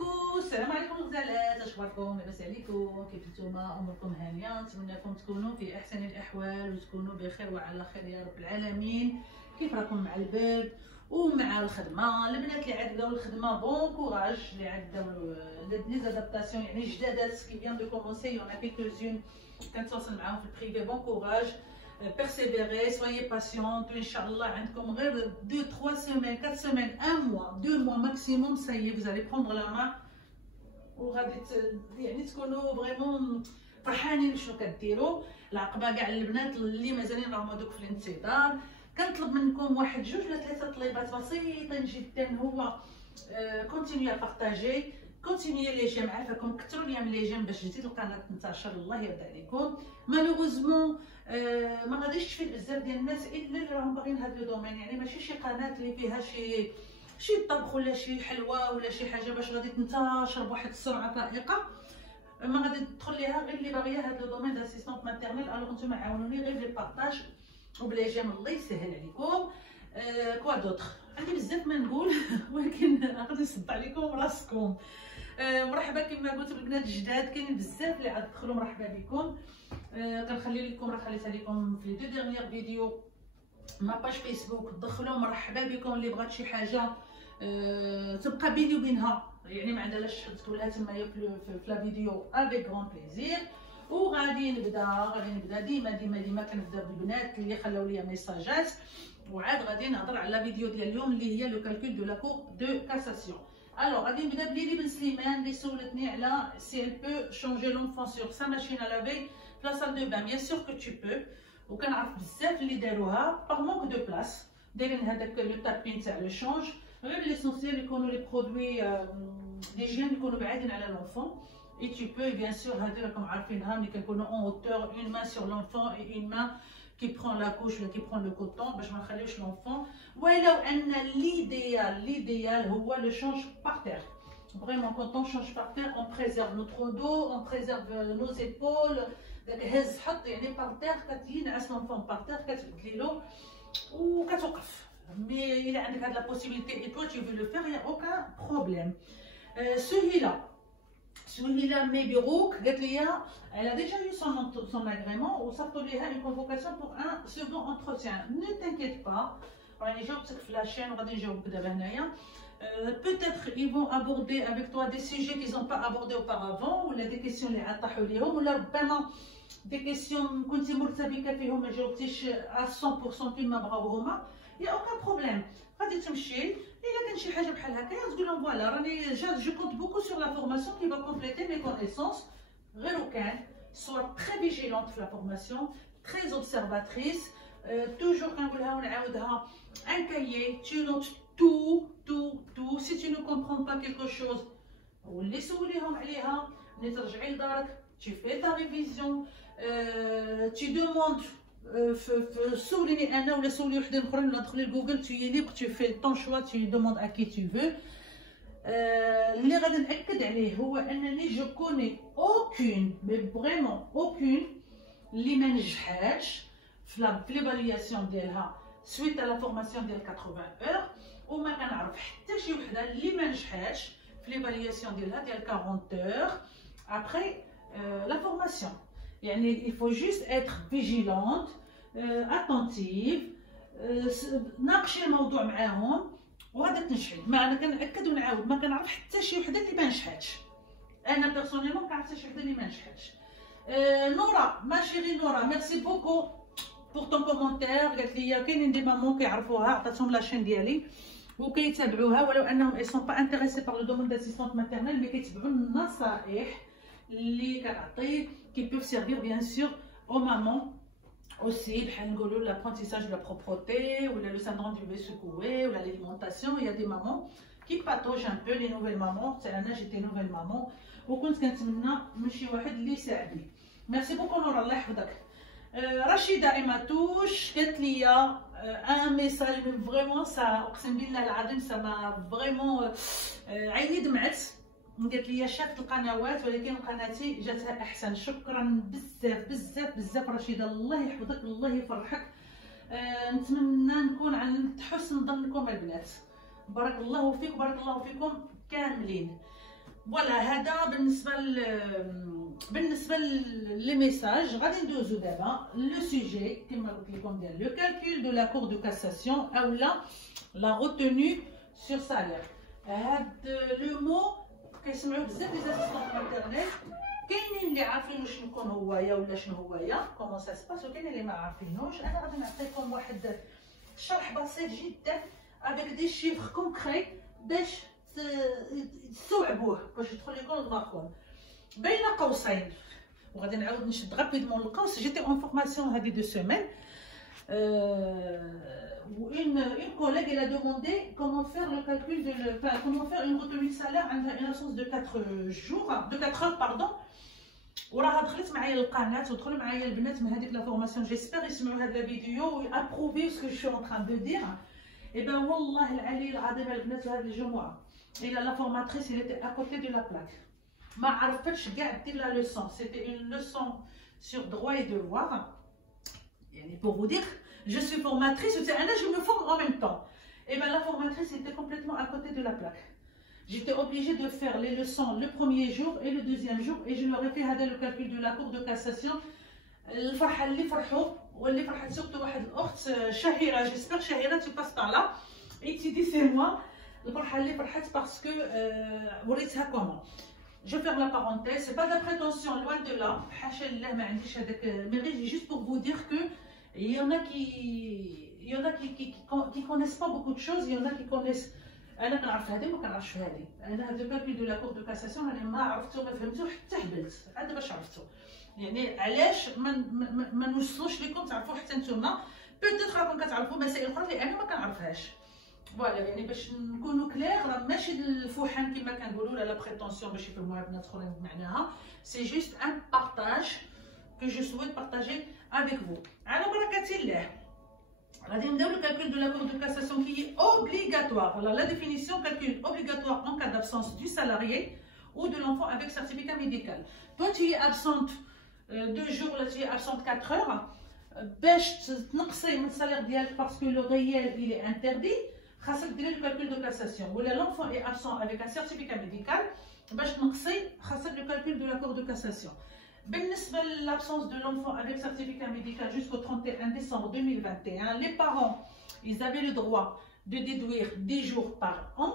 كوكو، السلام عليكم الغزالات، اش اخباركم؟ لاباس عليكم؟ كيف نتوما؟ اموركم هانيه؟ نتمنى لكم تكونوا في احسن الاحوال وتكونوا بخير وعلى خير يا رب العالمين. كيف راكم مع البرد ومع الخدمه؟ البنات اللي عاد بداو الخدمه بون كوراج، اللي عاد بداو لي زادابتاسيون يعني جدادات كي فيان دو كومونسي يون ا كيلكوزون كنتواصل معاهم في البريفي. بون كوراج، persévérer, soyez patiente. Inch'Allah, عندكم غير 2-3 semaines, 4 semaines, 1 mois, 2 mois maximum, ça y est, vous allez prendre la main وغادي يعني تكونوا فريمون فرحانين بشنو كديروا. العقبه كاع البنات اللي مازالين راهم هذوك في الانتظار، كنطلب منكم واحد جوج ولا ثلاثه طلبات بسيطين جدا. هو كونتينيو بارطاجي، كونتينيو لي جيم، عافاكم كثروا ليا من لي جيم باش تزيد القناه تنتشر، الله يرضى عليكم. مالوغوزمون ما غاديش تفيد بزاف ديال الناس الا اللي راهم باغيين هذا الدومين، يعني ماشي شي قناه اللي فيها شي طبخ ولا شي حلوه ولا شي حاجه باش غادي تنتشر بواحد السرعه فائقه. ما غادي تدخل ليها غير اللي باغيه هذا الدومين داسيستونط ماتيرنيل. الوغ نتوما عاونوني غير بالبارطاج وبلي جيم، الله يسهل عليكم. كوا دوطخ عندي بزاف ما نقول ولكن غادي نصد عليكم راسكم. مرحبا كما قلت بالبنات الجداد، كاينين بزاف اللي عاد دخلوا، مرحبا بكم. كنخلي لكم، راه خليتها لكم في لي دو ديرنيير فيديو ما باج فيسبوك، دخلوا مرحبا بكم. اللي بغات شي حاجه تبقى بيني وبينها يعني ما عندهاش تقولها تمايا في لا فيديو افيك غون بليزير. وغادي نبدا ديما كنبدا بالبنات اللي خلاو لي ميساجات، وعاد غادي نهضر على لا فيديو ديال اليوم اللي هي لو كالكول دو لا كور دو كاساسيون. الوغ غادي نبدا بليلي بن سليمان اللي سولتني على سي ال بو شونجي لونفون سور سا ماشين ا لافي في لا سال دو بان. بيان سور كو تو بو، وكنعرف بزاف اللي داروها باغ مونك دو بلاص دايرين هذاك لو تابين تاع لو شونج. غير ليسونسيال يكونوا لي برودوي ليجيان يكونوا بعادين على لونفون. اي تو بو بيان سور هادو راكم عارفينها، ملي كنكونوا اون هوتور اون مان سور لونفون اي اون مان كي برون لا كوش ولا كي برون لو كوطون باش ما نخليوش لونفون. ولو ان ليديال هو لو شونج بار تير. Vraiment, quand on change par terre, on préserve notre dos, on préserve nos épaules. داك هز حط يعني بار تير كتينعس لونفون بار تير كتبدليلو وكتوقف. مي الا عندك هاد لا بوسيبيليتي اي تو tu veux le faire, y a aucun problème. سهيله ميبيروك قالت لي elle a déjà eu son agrément وصيفطوا ليها une convocation pour un second entretien. Ne t'inquiète pas, راني جاوبتك في لاشين وغادي نجاوبك دابا هنايا. Peut-être ils vont aborder avec toi des sujets qu'ils n'ont pas abordés auparavant, ou des questions اللي عاد طاحوا ليهم، ولا ربما des questions كنتي مرتبكه فيهم ما جاوبتيش à 100% كما بغاو هما. y a aucun problème. غادي تمشي الا كان شي حاجه بحال هكايا تقول لهم فوالا راني جو كونت بوكو سور لا فورماسيون كي با كومبليتي مي كونيسونس. غير وكان سوا تري فيجيلونت في لا فورماسيون، تري اوبسيرفاتريس. توجور كنقولها ونعاودها، ان كايي tu notes tout. Si tu ne comprends pas quelque chose واللي سوليهم عليها ملي ترجعي لدارك tu fais ta révision. tu demandes سوليني انا ولا سولي وحدين اخرين ولا دخلي لجوجل، tu es libre, tu fais ton choix, tu demandes à qui tu veux. اللي غادي ناكد عليه هو انني جو كوني اوكين مي فريمون اوكين اللي ما نجحاتش في ليفالياسيون ديالها سويت على فورماسيون ديال 80 اور، وما كنعرف حتى شي وحده اللي ما نجحاتش في ليفالياسيون ديالها ديال 40 اور ابري لا فورماسيون. يعني il faut juste être vigilante, attentive. ناقشي الموضوع معاهم وغادي تنجحي. ما انا كنأكد ونعاود ما كنعرف حتى شي وحده اللي ما نجحاتش. انا بيرسونيلمون كنعرف حتى شي وحده اللي ما نجحاتش. نورا ما شيري نورا ميرسي بوكو بور طون كومونتير. قالت لي كاينين دي مامون كيعرفوها، عطاتهم لاشين ديالي وكيتابعوها ولو انهم اي سون با انتريسي بار لو دومون داسيستونط ماتيرنيل، مي كيتبعوا النصائح اللي كنعطي qui peuvent servir bien sûr aux mamans aussi. بحال نقولوا l'apprentissage de la propreté ou le syndrome du bébé secoué ou l'alimentation. Il y a des mamans qui pataugent un peu, les nouvelles mamans. انا جيتي nouvelle maman وكنت كنتمنى من شي واحد اللي يساعدني. ميرسي بوكو نور، الله يحفظك. رشيده ايماتوش قالت لي ان ميساج فريمون سا اقسم بالله العظيم سا ما فريمون عيني دمعت. قالت لي شافت القنوات ولكن قناتي جاتها احسن. شكرا بزاف رشيده، الله يحفظك الله يفرحك. نتمنى نكون عند حسن ظنكم البنات. بارك الله فيك وبارك الله فيكم كاملين. فوالا هذا بالنسبه لي ميساج. غادي ندوزو دابا لو سوجي كما قلت لكم ديال لو كالكول دو لا كور دو كاساسيون اولا لا روتوني سور سالير. هاد لو مو كيسمعوه بزاف لي اسيستون ماتيرنيل، كاينين اللي عارفين شنو يكون هويا ولا شنو هويا كومون سا سباس، وكاينين اللي ما عارفينوش. انا غادي نعطيكم واحد شرح بسيط جدا افيك دي شيفر كونكري باش تستوعبوه، باش يدخل لكم لدماغكم. بين قوسين وغادي نعاود نشد غابيدمون القوس. جيتي اون فورماسيون هذه دو سيمين une collègue elle a demandé comment faire le calcul de comment faire une retenue de salaire عندها une absence de 4 heures pardon. وراها دخلت معايا للقناه ودخلوا معايا البنات من هذيك لا فورماسيون. جيسبر يسمعوا هذا الفيديو ويابروفيو سكو جو ان تران دو دير. اي بان والله العلي العظيم البنات وهذه الجمعه الى لا فورماتريس اللي تي اكوتي دو لا بلاك ما عرفتش كاع دير لا لوسون. سيتي اون لوسون سور droit et devoir. يعني pour vous dire je suis formatrice et انا je me forme en même temps. Et ben la formatrice était complètement à côté de la plaque. J'étais obligée de faire les leçons le premier jour et le deuxième jour et je leur ai fait هذا le calcul de la cour de cassation. الفرحه اللي فرحوا واللي فرحت سورتو واحد الاخت شهيره. جيسبر شهيره tu passes par là et tu dis c'est moi. الفرحه اللي فرحت باسكو وريتها كومون. Je ferme la parenthèse, c'est pas de la prétention, loin de là. حاشا لله ما عنديش هذاك ميري. juste pour vous dire que il y en a qui connaissent pas beaucoup de choses, il y en a qui connaissent. انا كنعرف هذه وما كنعرفش هذه. انا هذا الكالكول دو لا كور دو كاساسيون انا ما عرفتو ما فهمتو حتى حبلت عاد باش عرفتو. يعني علاش ما نوصلوش لكم تعرفوا حتى نتوما. بيتيت راكم كتعرفوا مسائل اخرى اللي انا ما كنعرفهاش. فوالا يعني باش نكونوا كلير راه ماشي الفوحان كما كنقولوا لا بريتونسيون باش يفهموها بنات اخرين بمعناها. سي جوست ان بارطاج que je souhaite partager avec vous. على بركه الله غادي نبداو لو calcul de la cour de cassation qui est obligatoire. Alors la définition: calcul obligatoire en cas d'absence du salarié ou de l'enfant avec certificat médical. Toi tu es absente 2 jours, là tu es absente 4 heures. باش تنقصي من السالير ديالك باسكو لو ريال il est interdit. خاصك ديري لو calcul de cassation. ولا l'enfant est absent avec un certificat médical باش تنقصي خاصك لو calcul de la cour de cassation. بالنسبة l'absence de l'enfant avec certificat médical jusqu'au 31 décembre 2021, les parents ils avaient le droit de déduire 10 jours par an.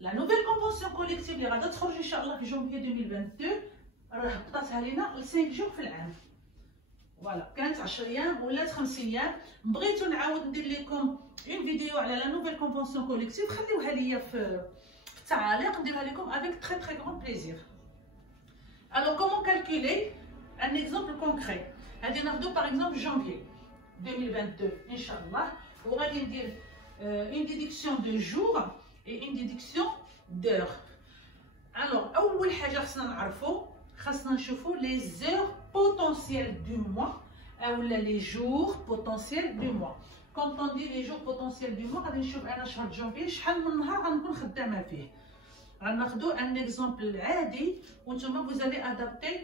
La nouvelle convention collective اللي غادا تخرج ان شاء الله في جونفي 2022 راه حطاتها لينا ل 5 جور في العام. فوالا كانت 10 ايام ولات 5 ايام. بغيتو نعاود ندير لكم اون فيديو على لا نوفيل كونفونسيون كوليكتيف، خليوها ليا في التعاليق نديرها لكم avec très très grand plaisir. Alors comment calculer un exemple concret. غادي ناخذو par exemple janvier 2022 ان شاء الله وغادي ندير une déduction de jour et une déduction d'heure. Alors اول حاجه خصنا نعرفو خاصنا نشوفو les heures potentielles du mois اولا les jours potentiels du mois. Quand on dit les jours potentiels du mois غادي نشوف انا شهر جونفي شحال من نهار غنكون خدامه فيه. غناخدو ان اكزومبل عادي وانتم vous allez adapter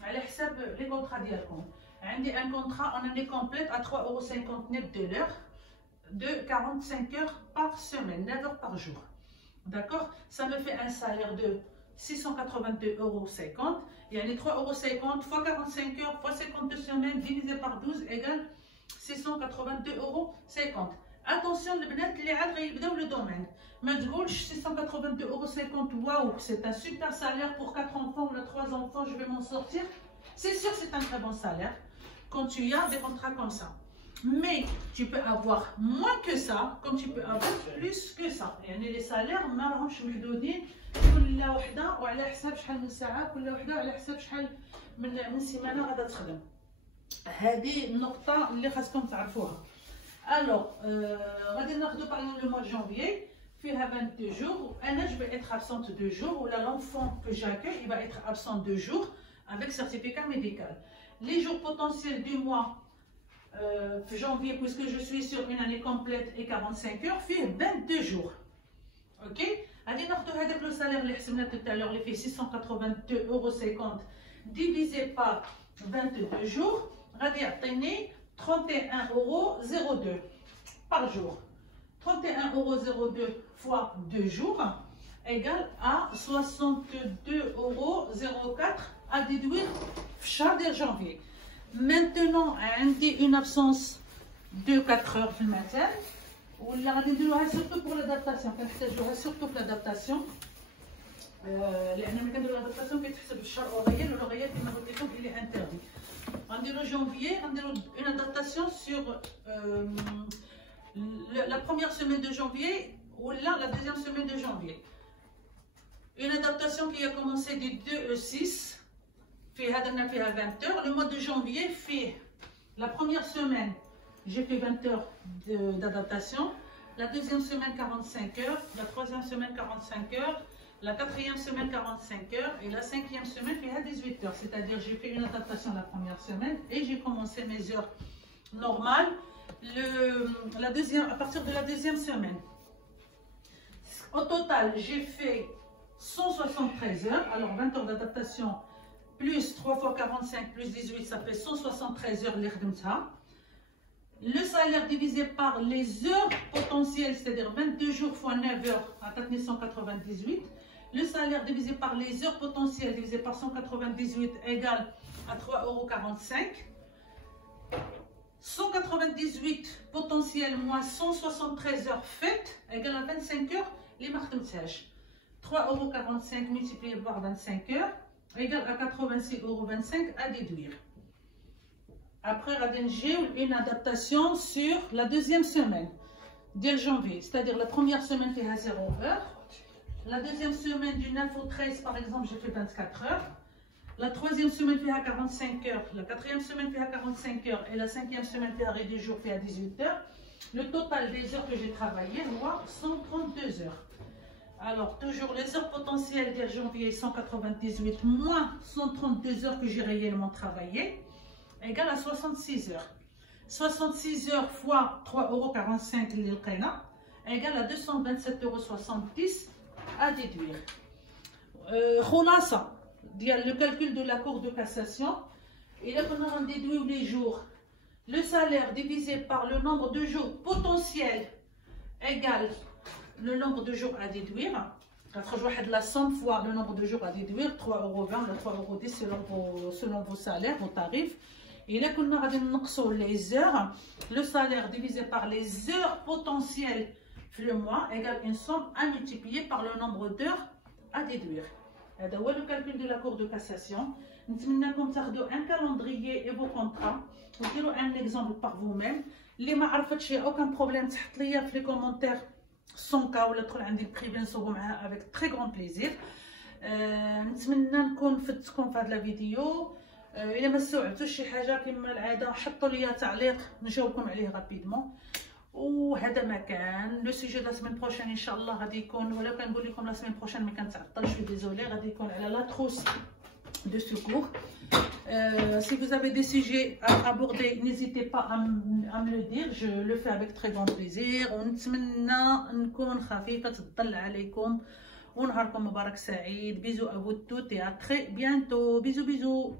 على حساب لي كونطرا ديالكم. عندي ان كونطرا اون اني كومبليت à 3,50 € net de l'heure de 45 heures par semaine, 9 heures par jour. D'accord, ça me fait un salaire de 682,50 €. يعني 3,50 € fois 45 heures fois 52 semaines divisé par 12 égale 682,50 €. Attention البنات اللي عاد غيبداو لو دومين ما تقولش 682,50 €. واو c'est un super salaire pour 4 enfants ou 3 enfants je vais m'en sortir. C'est sûr c'est un très bon salaire quand tu as des contrats comme ça. Mais tu peux avoir moins que ça comme tu peux avoir plus que ça. يعني les salaires ما راهمش محدودين كل وحده وعلى حساب شحال من ساعه كل وحده وعلى حساب شحال من سيمانه غادا تخدم. هذه النقطه اللي خاصكم تعرفوها. Alors غادي ناخذو par exemple le mois de janvier فيها 22 jours. انا je vais être absente 2 jours ou l'enfant que j'accueille il va être absent 2 jours avec certificat médical. Les jours potentiels du mois janvier puisque je suis sur une année complète et 45 heures فيه 22 jours. OK, غادي ناخذو هذاك لو سالير اللي حسبنا tout à l'heure اللي فيه 682,50 € divisé par 22 jours غادي يعطيني 31,02 € par jour. 31,02 € fois 2 jours égale à 62,04 € à déduire chaque de janvier. Maintenant, j'ai une absence de 4 heures le matin. ولا غادي نديروها surtout pour l'adaptation. كنحتاجوها surtout pour l'adaptation. لأن ملي كنديرو l'adaptation كيتحسب الشهر أوريال والأوريال كما قلت لكم il est interdit. غنديرو janvier, غنديرو une adaptation sur la première semaine de janvier ou la deuxième semaine de janvier. Une adaptation qui a commencé du 2 au 6, fait 20 heures. Le mois de janvier fait la première semaine, j'ai fait 20 heures d'adaptation. La deuxième semaine 45 heures, la troisième semaine 45 heures, la quatrième semaine 45 heures et la cinquième semaine fait à 18 heures. C'est-à-dire j'ai fait une adaptation la première semaine et j'ai commencé mes heures normales à partir de la deuxième semaine. Au total, j'ai fait 173 heures. Alors 20 heures d'adaptation plus 3 fois 45 plus 18, ça fait 173 heures les khadmtha. Le salaire divisé par les heures potentielles, c'est-à-dire 22 jours fois 9 heures à 4198. Le salaire divisé par les heures potentielles divisé par 198 égale à 3,45 €. 198 potentiels moins 173 heures faites égale à 25 heures les martemtage. 3,45 € multiplié par 25 heures égale à 86,25 € à déduire. Après, j'ai une adaptation sur la deuxième semaine de janvier, c'est-à-dire la première semaine fait à 0 heure. La deuxième semaine du 9 au 13, par exemple, j'ai fait 24 heures. La troisième semaine fait à 45 heures. La quatrième semaine fait à 45 heures. Et la cinquième semaine fait à 2 jours fait à 18 heures. Le total des heures que j'ai travaillées, moi, 132 heures. Alors, toujours les heures potentielles de janvier 198 moins 132 heures que j'ai réellement travaillé égale à 66 heures. 66 heures fois 3,45 € l'ilqina égale à 227,70 € à déduire. Khulasa, le calcul de la Cour de cassation. Et là, on déduit les jours. Le salaire divisé par le nombre de jours potentiels égale le nombre de jours à déduire. La somme fois le nombre de jours à déduire, 3,20 € ou 3,10 € selon vos salaires, vos tarifs. Et là, on a les heures. Le salaire divisé par les heures potentielles le mois égale une somme à multiplier par le nombre d'heures à déduire. C'est le calcul de la Cour de cassation. Nous allons faire un calendrier et vos contrats. Vous direz un exemple par vous-même. Les ma عرفتش aucun problème, تحط لي في les commentaires son cas ولا تدخل عندي البريفي نصوبوا معها avec très grand plaisir. نتمنى نكون فدتكم في هذا الفيديو. إلا ما استوعبتوش شي حاجة كما العادة حطوا لي تعليق نجاوبكم عليه رابيدمون. وهذا ما كان لو سوجي لا سيمين بروشين ان شاء الله غادي يكون ولا كنقول لكم لا سيمين بروشين ما كنتعطلش في ديزولي غادي يكون على لا تروس de secours. Si vous avez des sujets à aborder, n'hésitez pas à me le dire, je le fais avec très grand plaisir. ونتمنى نكون خفيفة الظل عليكم ونهاركم مبارك سعيد. Bisous à vous toutes et à très bientôt. Bisous bisous.